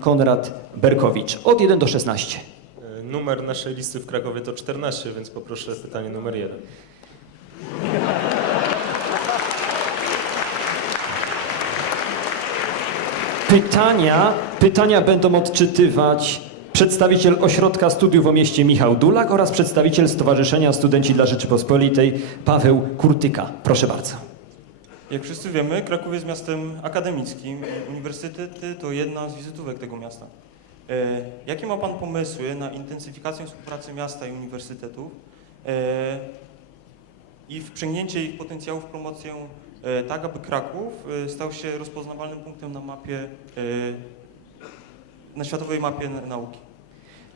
Konrad Berkowicz. Od 1 do 16. E, Numer naszej listy w Krakowie to 14, więc poproszę pytanie numer 1. Pytania, pytania będą odczytywać przedstawiciel Ośrodka Studiów o mieście Michał Dulak oraz przedstawiciel Stowarzyszenia Studenci dla Rzeczypospolitej Paweł Kurtyka. Proszę bardzo. Jak wszyscy wiemy, Kraków jest miastem akademickim. Uniwersytety to jedna z wizytówek tego miasta. E, jakie ma Pan pomysły na intensyfikację współpracy miasta i uniwersytetów e, i wprzęgnięcie ich potencjału w promocję e, tak, aby Kraków stał się rozpoznawalnym punktem na mapie, na światowej mapie na- nauki?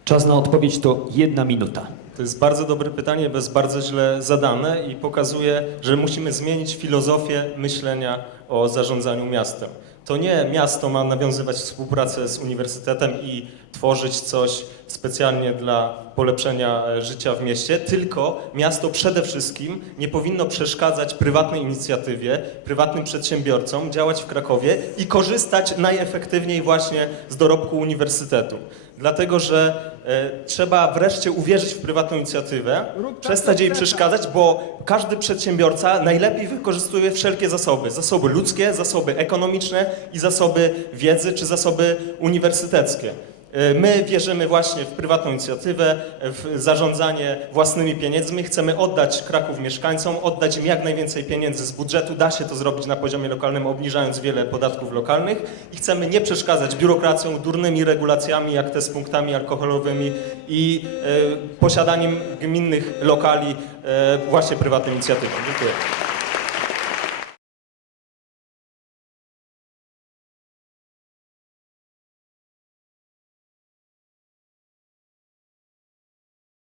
Czas na odpowiedź to jedna minuta. To jest bardzo dobre pytanie, jest bardzo źle zadane i pokazuje, że musimy zmienić filozofię myślenia o zarządzaniu miastem. To nie miasto ma nawiązywać współpracę z uniwersytetem i tworzyć coś specjalnie dla polepszenia e, życia w mieście, tylko miasto przede wszystkim nie powinno przeszkadzać prywatnej inicjatywie, prywatnym przedsiębiorcom działać w Krakowie i korzystać najefektywniej właśnie z dorobku uniwersytetu. Dlatego, że e, trzeba wreszcie uwierzyć w prywatną inicjatywę, przestać jej przeszkadzać, bo każdy przedsiębiorca najlepiej wykorzystuje wszelkie zasoby. Zasoby ludzkie, zasoby ekonomiczne i zasoby wiedzy czy zasoby uniwersyteckie. E, My wierzymy właśnie w prywatną inicjatywę, w zarządzanie własnymi pieniędzmi. Chcemy oddać Kraków mieszkańcom, oddać im jak najwięcej pieniędzy z budżetu. Da się to zrobić na poziomie lokalnym, obniżając wiele podatków lokalnych. I chcemy nie przeszkadzać biurokracją, durnymi regulacjami, jak te z punktami alkoholowymi i e, posiadaniem gminnych lokali e, właśnie prywatnej inicjatywy. Dziękuję.